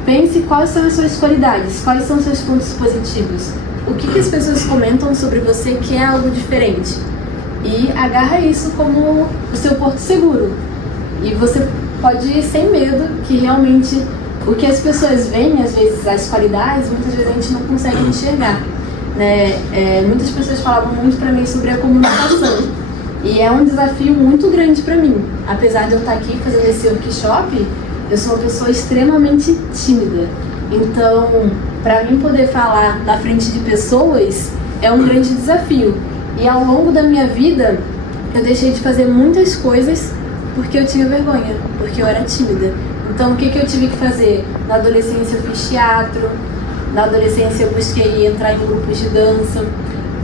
pense quais são as suas qualidades, quais são os seus pontos positivos, o que as pessoas comentam sobre você que é algo diferente e agarra isso como o seu porto seguro. E você pode ir sem medo, que realmente o que as pessoas veem, às vezes as qualidades, muitas vezes a gente não consegue enxergar, né? Muitas pessoas falavam muito pra mim sobre a comunicação e é um desafio muito grande pra mim. Apesar de eu estar aqui fazendo esse workshop, eu sou uma pessoa extremamente tímida. Então, para mim poder falar na frente de pessoas é um grande desafio. E ao longo da minha vida, eu deixei de fazer muitas coisas porque eu tinha vergonha, porque eu era tímida. Então, o que eu tive que fazer? Na adolescência eu fiz teatro, na adolescência eu busquei entrar em grupos de dança.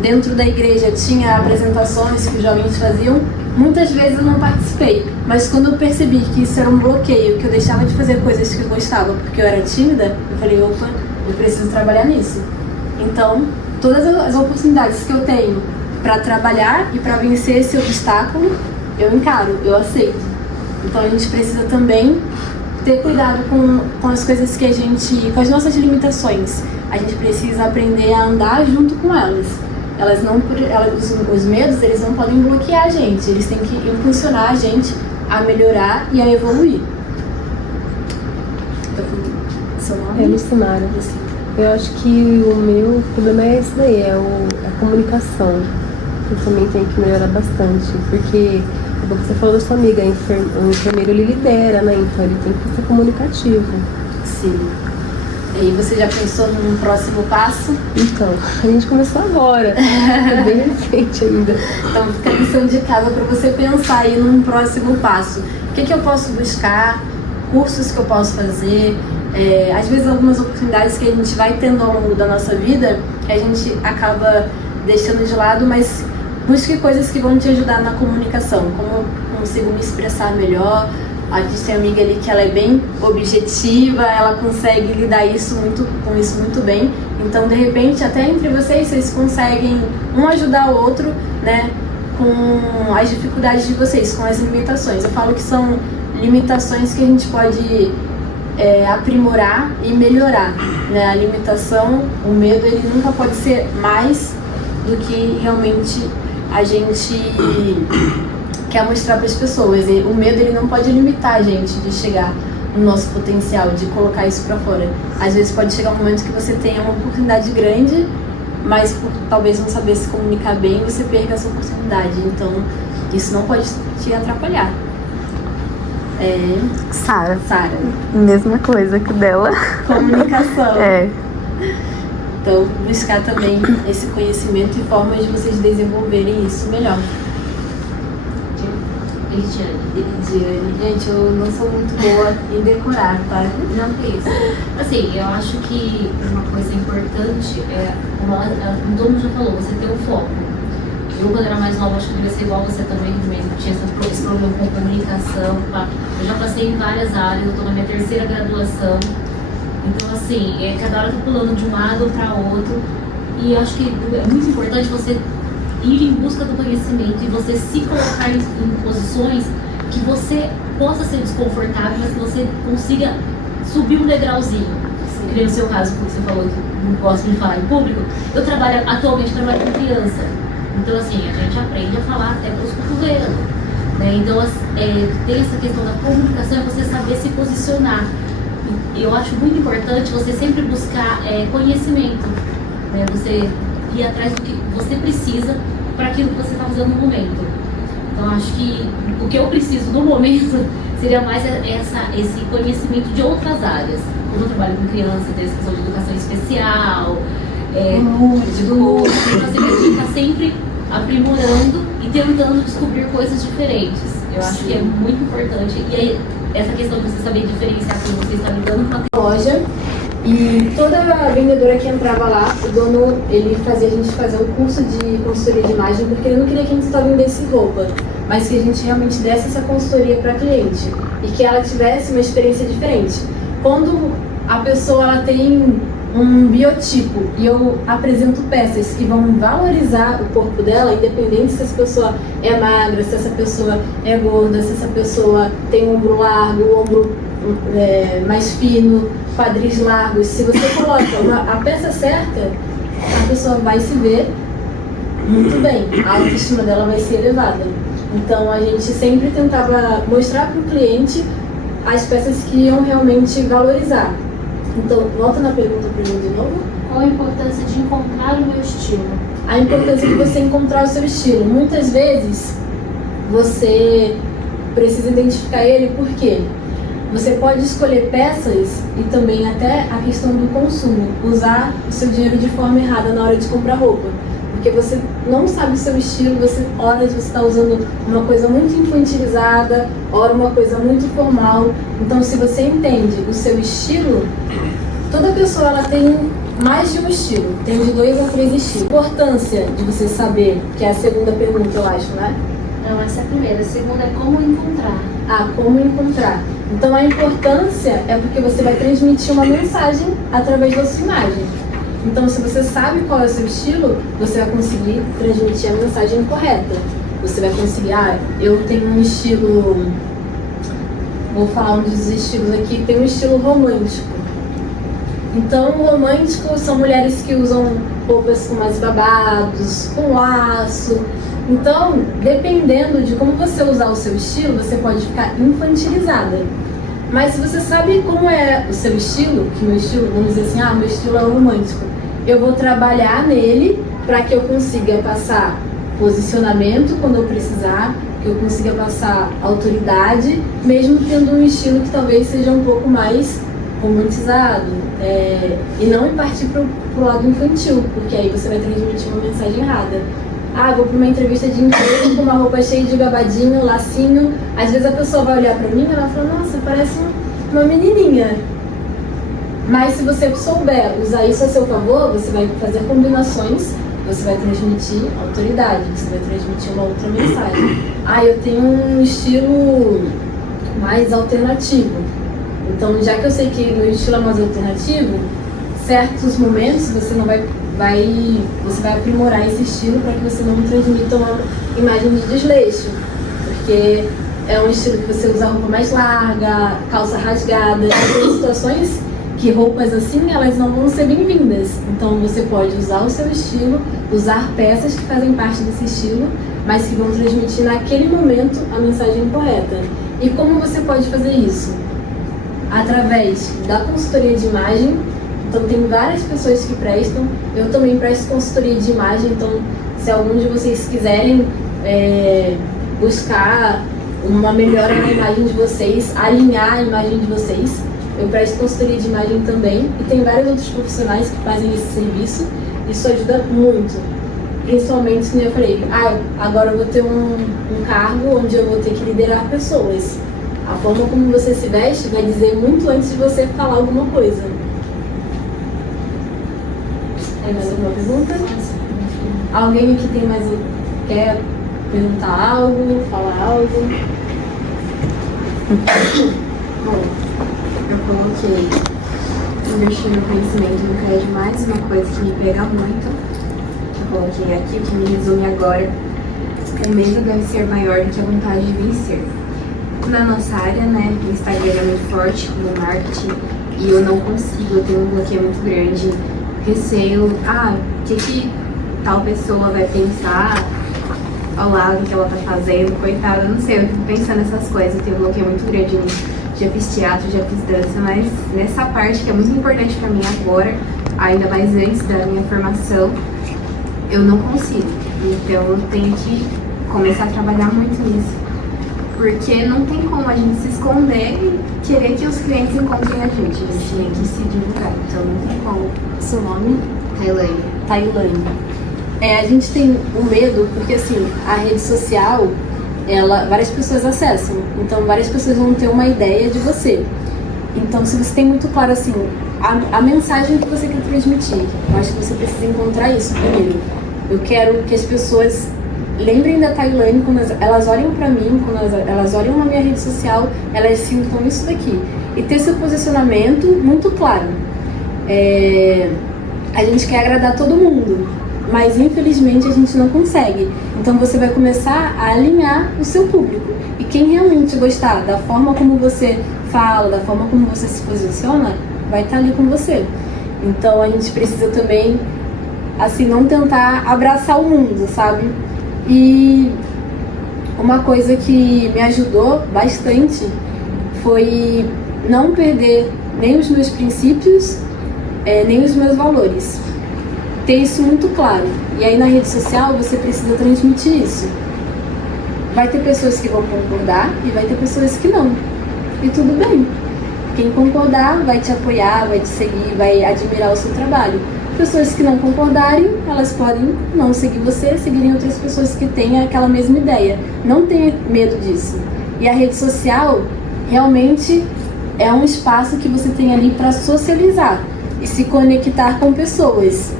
Dentro da igreja tinha apresentações que os jovens faziam. Muitas vezes eu não participei, mas quando eu percebi que isso era um bloqueio, que eu deixava de fazer coisas que eu gostava porque eu era tímida, eu falei, opa, eu preciso trabalhar nisso. Então, todas as oportunidades que eu tenho para trabalhar e para vencer esse obstáculo, eu encaro, eu aceito. Então a gente precisa também ter cuidado com as coisas que a gente, com as nossas limitações. A gente precisa aprender a andar junto com elas. Os medos, eles não podem bloquear a gente, eles têm que impulsionar a gente a melhorar e a evoluir. Seu nome? É Lucimara. Eu acho que o meu problema é isso daí, é a comunicação. Eu também tenho que melhorar bastante, porque como você falou da sua amiga, o enfermeiro ele lidera, né? Então ele tem que ser comunicativo. Sim. E aí você já pensou num próximo passo? Então, a gente começou agora, é bem recente ainda. Então fica a lição de casa para você pensar aí num próximo passo. O que eu posso buscar, cursos que eu posso fazer, às vezes algumas oportunidades que a gente vai tendo ao longo da nossa vida, que a gente acaba deixando de lado, mas busque coisas que vão te ajudar na comunicação, como consigo me expressar melhor. A gente tem uma amiga ali que ela é bem objetiva, ela consegue lidar com isso muito bem. Então, de repente, até entre vocês conseguem um ajudar o outro, né, com as dificuldades de vocês, com as limitações. Eu falo que são limitações que a gente pode aprimorar e melhorar, né? A limitação, o medo, ele nunca pode ser mais do que realmente a gente quer mostrar para as pessoas. E o medo, ele não pode limitar a gente de chegar no nosso potencial, de colocar isso para fora. Às vezes pode chegar um momento que você tenha uma oportunidade grande, mas por talvez não saber se comunicar bem, você perca essa oportunidade. Então, isso não pode te atrapalhar. Sara. Sara. Mesma coisa que dela. Comunicação. É. Então, buscar também esse conhecimento e formas de vocês desenvolverem isso melhor. Elidiane. Gente, eu não sou muito boa em decorar, tá? Não, que isso. Assim, eu acho que uma coisa importante como todo mundo já falou, você ter um foco. Eu, quando era mais nova, acho que devia ser igual você também tinha esse problema com comunicação. Tá? Eu já passei em várias áreas, eu tô na minha 3ª graduação. Então, assim, cada hora eu tô pulando de um lado para outro. E eu acho que é muito importante você ir em busca do conhecimento e você se colocar em posições que você possa ser desconfortável, mas que você consiga subir um degrauzinho. Que nem no seu caso, como você falou que não gosta de falar em público, atualmente trabalho com criança. Então, assim, a gente aprende a falar até para os cotovelos, né? Então, tem essa questão da comunicação, é você saber se posicionar. E eu acho muito importante você sempre buscar conhecimento, né? Você ir atrás do que você precisa para aquilo que você está fazendo no momento. Então, acho que o que eu preciso no momento seria mais esse conhecimento de outras áreas. Como eu trabalho com criança, tem essa questão de educação especial, de lúdico, então a gente está sempre aprimorando e tentando descobrir coisas diferentes. Eu acho que é muito importante. E aí, essa questão de você saber diferenciar quando você está lidando com a loja. E toda vendedora que entrava lá, o dono, ele fazia a gente fazer um curso de consultoria de imagem, porque ele não queria que a gente só vendesse roupa, mas que a gente realmente desse essa consultoria para a cliente e que ela tivesse uma experiência diferente. Quando a pessoa ela tem um biotipo e eu apresento peças que vão valorizar o corpo dela, independente se essa pessoa é magra, se essa pessoa é gorda, se essa pessoa tem um ombro largo, o ombro mais fino, quadris largos, se você coloca a peça certa, a pessoa vai se ver muito bem, a autoestima dela vai ser elevada. Então a gente sempre tentava mostrar para o cliente as peças que iam realmente valorizar. Então, volta na pergunta para mim de novo. Qual a importância de encontrar o meu estilo? A importância de você encontrar o seu estilo. Muitas vezes você precisa identificar ele, por quê? Você pode escolher peças e também até a questão do consumo, usar o seu dinheiro de forma errada na hora de comprar roupa. Porque você não sabe o seu estilo, horas você está usando uma coisa muito infantilizada, ora uma coisa muito formal. Então, se você entende o seu estilo, toda pessoa ela tem mais de um estilo, tem de 2 a 3 estilos. A importância de você saber, que é a segunda pergunta, eu acho, né? Não, essa é a primeira. A segunda é como encontrar. Ah, como encontrar. Então, a importância é porque você vai transmitir uma mensagem através da sua imagem. Então, se você sabe qual é o seu estilo, você vai conseguir transmitir a mensagem correta. Você vai conseguir, eu tenho um estilo, vou falar um dos estilos aqui, tem um estilo romântico. Então, o romântico são mulheres que usam roupas com mais babados, com laço. Então, dependendo de como você usar o seu estilo, você pode ficar infantilizada. Mas se você sabe como é o seu estilo, que meu estilo, vamos dizer assim, meu estilo é romântico, eu vou trabalhar nele para que eu consiga passar posicionamento quando eu precisar, que eu consiga passar autoridade, mesmo tendo um estilo que talvez seja um pouco mais romantizado, e não partir para o lado infantil, porque aí você vai transmitir uma mensagem errada. Vou para uma entrevista de emprego com uma roupa cheia de babadinho, lacinho. Às vezes a pessoa vai olhar para mim e ela fala, nossa, parece uma menininha. Mas se você souber usar isso a seu favor, você vai fazer combinações, você vai transmitir autoridade, você vai transmitir uma outra mensagem. Eu tenho um estilo mais alternativo. Então, já que eu sei que meu estilo é mais alternativo, certos momentos você não vai aprimorar esse estilo para que você não transmita uma imagem de desleixo, porque é um estilo que você usa roupa mais larga, calça rasgada, e tem situações que roupas assim, elas não vão ser bem-vindas. Então você pode usar o seu estilo, usar peças que fazem parte desse estilo, mas que vão transmitir naquele momento a mensagem correta. E como você pode fazer isso? Através da consultoria de imagem. Então tem várias pessoas que prestam, eu também presto consultoria de imagem, então se algum de vocês quiserem buscar uma melhora na imagem de vocês, alinhar a imagem de vocês, eu presto consultoria de imagem também, e tem vários outros profissionais que fazem esse serviço. Isso ajuda muito, principalmente, como eu falei, agora eu vou ter um cargo onde eu vou ter que liderar pessoas. A forma como você se veste vai dizer muito antes de você falar alguma coisa. Tem mais alguma pergunta? Alguém aqui quer perguntar algo, falar algo? Bom, eu coloquei investir no conhecimento no CRED mais uma coisa que me pega muito. Eu coloquei aqui, o que me resume agora: o medo deve ser maior do que a vontade de vencer. Na nossa área, né, o Instagram é muito forte no marketing e eu não consigo, eu tenho um bloqueio muito grande, receio, o que tal pessoa vai pensar ao lado que ela tá fazendo, coitada, não sei, eu fico pensando nessas coisas, eu tenho um bloqueio muito grande nisso. Já fiz teatro, já fiz dança, mas nessa parte que é muito importante pra mim agora, ainda mais antes da minha formação, eu não consigo. Então eu tenho que começar a trabalhar muito nisso. Porque não tem como a gente se esconder e querer que os clientes encontrem a gente tem que se divulgar, então não tem como. Seu nome? Tailane. A gente tem um medo porque assim, a rede social, várias pessoas acessam, então várias pessoas vão ter uma ideia de você. Então se você tem muito claro assim, a mensagem que você quer transmitir, eu acho que você precisa encontrar isso primeiro. Eu quero que as pessoas lembrem da Tailane quando elas olham pra mim, quando elas olham na minha rede social, elas sintam isso daqui. E ter seu posicionamento muito claro. A gente quer agradar todo mundo, mas infelizmente a gente não consegue. Então você vai começar a alinhar o seu público. E quem realmente gostar da forma como você fala, da forma como você se posiciona, vai estar ali com você. Então a gente precisa também, assim, não tentar abraçar o mundo, sabe? E uma coisa que me ajudou bastante foi não perder nem os meus princípios, nem os meus valores. Ter isso muito claro. E aí na rede social você precisa transmitir isso. Vai ter pessoas que vão concordar e vai ter pessoas que não. e tudo bem. Quem concordar vai te apoiar, vai te seguir, vai admirar o seu trabalho. Pessoas que não concordarem, elas podem não seguir você, seguirem outras pessoas que têm aquela mesma ideia. Não tenha medo disso. E a rede social realmente é um espaço que você tem ali para socializar e se conectar com pessoas.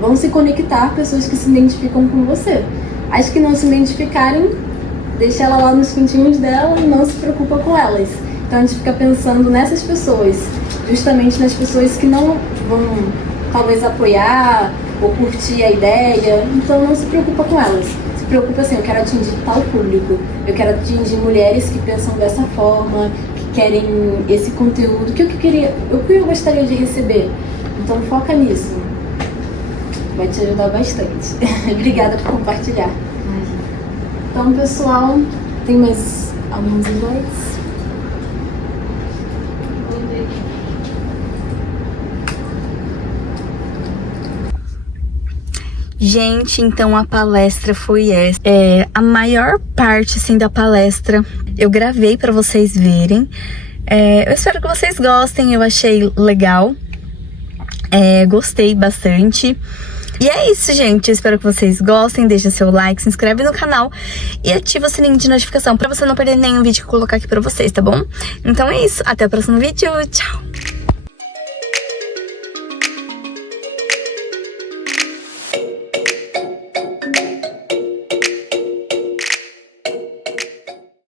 Vão se conectar pessoas que se identificam com você. As que não se identificarem, deixa ela lá nos cantinhos dela e não se preocupa com elas. Então a gente fica pensando nessas pessoas, justamente nas pessoas que não vão talvez apoiar ou curtir a ideia, então não se preocupa com elas. Se preocupa assim, eu quero atingir tal público, eu quero atingir mulheres que pensam dessa forma, que querem esse conteúdo, o que eu gostaria de receber. Então foca nisso, vai te ajudar bastante. Obrigada por compartilhar. Então pessoal, tem mais alguns slides? Gente, então a palestra foi essa. A maior parte, assim, da palestra eu gravei pra vocês verem. Eu espero que vocês gostem, eu achei legal. Gostei bastante. E é isso, gente. Eu espero que vocês gostem. Deixa seu like, se inscreve no canal e ativa o sininho de notificação pra você não perder nenhum vídeo que eu colocar aqui pra vocês, tá bom? Então é isso. Até o próximo vídeo. Tchau!